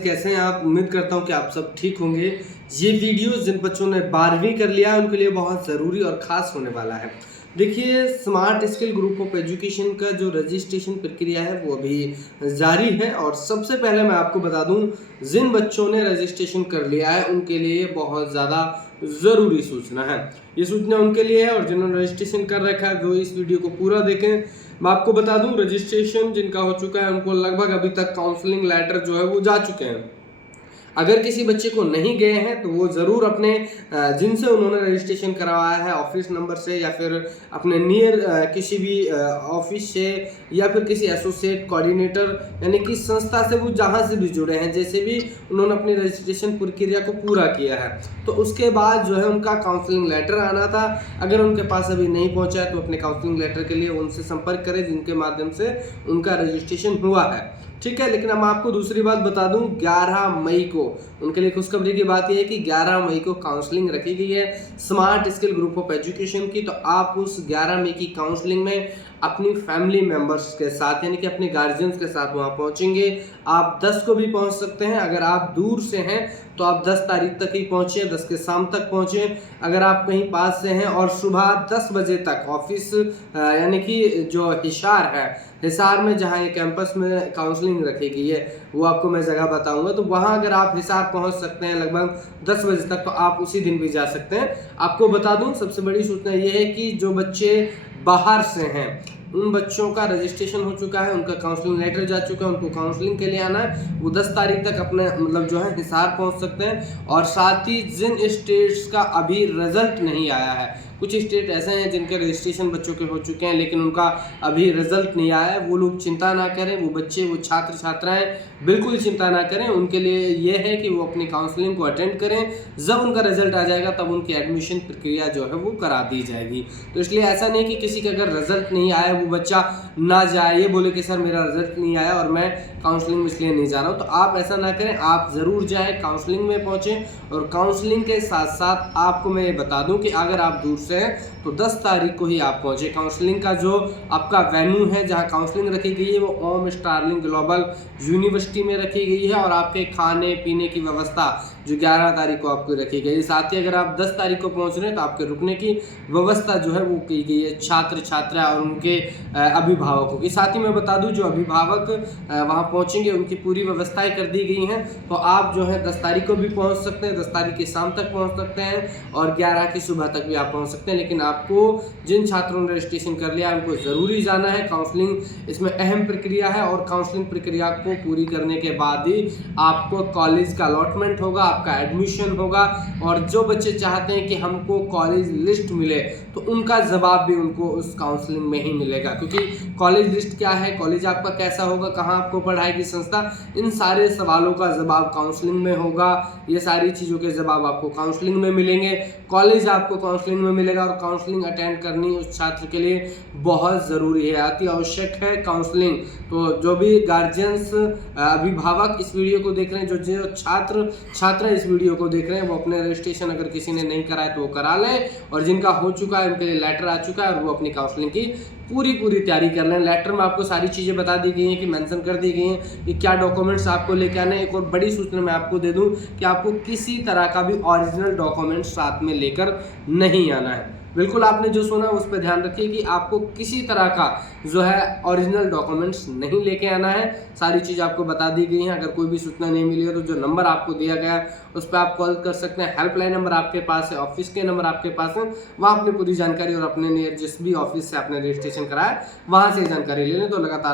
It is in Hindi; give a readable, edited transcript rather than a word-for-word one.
गाइस, कैसे हैं आप। उम्मीद करता हूं कि आप सब ठीक होंगे। ये वीडियो जिन बच्चों ने 12वीं कर लिया है उनके लिए बहुत ज़रूरी और ख़ास होने वाला है। देखिए, smart skill group of education का जो रजिस्ट्रेशन प्रक्रिया है वो अभी जारी है। और सबसे पहले मैं आपको बता दूं, जिन बच्चों ने रजिस्ट्रेशन कर लिया है उनके लिए बहुत ज़्यादा ज़रूरी सूचना है। ये सूचना उनके लिए है और जिन्होंने रजिस्ट्रेशन कर रखा है वो इस वीडियो को पूरा देखें। मैं आपको बता दूं, रजिस्ट्रेशन जिनका हो चुका है उनको लगभग अभी तक काउंसलिंग लेटर जो है वो जा चुके हैं। अगर किसी बच्चे को नहीं गए हैं तो वो ज़रूर अपने जिनसे उन्होंने रजिस्ट्रेशन करवाया है ऑफिस नंबर से या फिर अपने नियर किसी भी ऑफिस से या फिर किसी एसोसिएट कोऑर्डिनेटर यानी कि संस्था से वो जहाँ से भी जुड़े हैं, जैसे भी उन्होंने अपनी रजिस्ट्रेशन प्रक्रिया को पूरा किया है तो उसके बाद जो है उनका काउंसलिंग लेटर आना था। अगर उनके पास अभी नहीं पहुँचा है तो अपने काउंसलिंग लेटर के लिए उनसे संपर्क करें जिनके माध्यम से उनका रजिस्ट्रेशन हुआ है, ठीक है। लेकिन अब मैं आपको दूसरी बात बता दूं, 11 मई को उनके लिए खुशखबरी की बात यह है कि 11 मई को काउंसलिंग रखी गई है smart skill group of education की। तो आप उस 11 मई की काउंसलिंग में अपनी फैमिली मेंबर्स के साथ यानी कि अपने गार्जियंस के साथ वहां पहुंचेंगे। आप 10 को भी पहुंच सकते हैं। अगर आप दूर से हैं तो आप 10 तारीख तक ही पहुंचे, 10 के शाम तक पहुंचे। अगर आप कहीं पास से हैं और सुबह 10 बजे तक ऑफिस यानी कि जो हिसार है, हिसार में जहाँ ये कैंपस में काउंसलिंग रखी गई है वो आपको मैं जगह बताऊंगा, तो वहाँ अगर आप हिसार पहुँच सकते हैं लगभग 10 बजे तक तो आप उसी दिन भी जा सकते हैं। आपको बता दूं, सबसे बड़ी सूचना ये है कि जो बच्चे बाहर से हैं उन बच्चों का रजिस्ट्रेशन हो चुका है, उनका काउंसलिंग लेटर जा चुका है। उनको काउंसलिंग के लिए आना है, वो 10 तारीख तक अपने जो है हिसार पहुंच सकते हैं। और साथ ही जिन स्टेट्स का अभी रिजल्ट नहीं आया है, कुछ स्टेट ऐसे हैं जिनके रजिस्ट्रेशन बच्चों के हो चुके हैं लेकिन उनका अभी रिजल्ट नहीं आया है, वो लोग चिंता ना करें। वो बच्चे, वो छात्र छात्राएं बिल्कुल चिंता ना करें। उनके लिए ये है कि वो अपनी काउंसलिंग को अटेंड करें। जब उनका रिजल्ट आ जाएगा तब उनकी एडमिशन प्रक्रिया जो है वो करा दी जाएगी। तो इसलिए ऐसा नहीं कि किसी का अगर रिजल्ट नहीं आया वो बच्चा ना जाए, ये बोले कि सर मेरा रिजल्ट नहीं आया और मैं काउंसलिंग में इसलिए नहीं जा रहा हूँ। तो आप ऐसा ना करें, आप ज़रूर जाएँ, काउंसलिंग में पहुँचें। और काउंसलिंग के साथ साथ आपको मैं ये बता दूँ कि अगर आप दूर से हैं तो 10 तारीख को ही आप पहुँचे। काउंसलिंग का जो आपका वेन्यू है जहाँ काउंसलिंग रखी गई है वो ओम स्टारलिंग ग्लोबल यूनिवर्सिटी में रखी गई है। और आपके खाने पीने की व्यवस्था जो 11 तारीख को आपको रखी गई है। साथ ही अगर आप 10 तारीख को पहुँच रहे हैं तो आपके रुकने की व्यवस्था जो है वो की गई है छात्र छात्रा और उनके अभिभावकों की। साथ ही मैं बता दूं, जो अभिभावक वहाँ पहुँचेंगे उनकी पूरी व्यवस्थाएं कर दी गई हैं। तो आप जो है 10 तारीख को भी पहुँच सकते हैं, 10 तारीख की शाम तक पहुँच सकते हैं और 11 की सुबह तक भी आप पहुँच सकते हैं। लेकिन आपको जिन छात्रों ने रजिस्ट्रेशन कर लिया उनको ज़रूरी जाना है। काउंसलिंग इसमें अहम प्रक्रिया है और काउंसलिंग प्रक्रिया को पूरी करने के बाद ही आपको कॉलेज का अलॉटमेंट होगा, आपका एडमिशन होगा। और जो बच्चे चाहते हैं कि हमको कॉलेज लिस्ट मिले तो उनका जवाब भी उनको उस काउंसलिंग में ही मिलेगा। क्योंकि कॉलेज लिस्ट क्या है, कॉलेज आपका कैसा होगा, कहाँ आपको पढ़ाएगी संस्था, इन सारे सवालों का जवाब काउंसलिंग में होगा। ये सारी चीज़ों के जवाब आपको काउंसलिंग में मिलेंगे, कॉलेज आपको काउंसलिंग में मिलेगा। और काउंसलिंग अटेंड करनी उस छात्र के लिए बहुत ज़रूरी है, अति आवश्यक है काउंसलिंग। तो जो भी गार्जियंस, अभिभावक इस वीडियो को देख रहे हैं, जो छात्र छात्रा इस वीडियो को देख रहे हैं, वो अपने रजिस्ट्रेशन अगर किसी ने नहीं कराया तो वो करा लें। और जिनका हो चुका है उनके लिए लेटर आ चुका है और वो अपनी काउंसलिंग की पूरी तैयारी कर लें। लेटर में आपको सारी चीज़ें बता दी गई हैं कि मेंशन कर दी गई हैं कि क्या डॉक्यूमेंट्स आपको लेके आने हैं। एक और बड़ी सूचना मैं आपको दे दूं कि आपको किसी तरह का भी ओरिजिनल डॉक्यूमेंट साथ में लेकर नहीं आना है। बिल्कुल आपने जो सुना उस पर ध्यान रखिए कि आपको किसी तरह का जो है ओरिजिनल डॉक्यूमेंट्स नहीं लेके आना है। सारी चीज़ आपको बता दी गई है। अगर कोई भी सूचना नहीं मिली है तो जो नंबर आपको दिया गया है उस पर आप कॉल कर सकते हैं। हेल्पलाइन नंबर आपके पास है, ऑफिस के नंबर आपके पास है, वहाँ अपनी पूरी जानकारी और अपने नियर जिस भी ऑफिस से आपने रजिस्ट्रेशन कराया वहाँ से जानकारी ले लें तो लगातार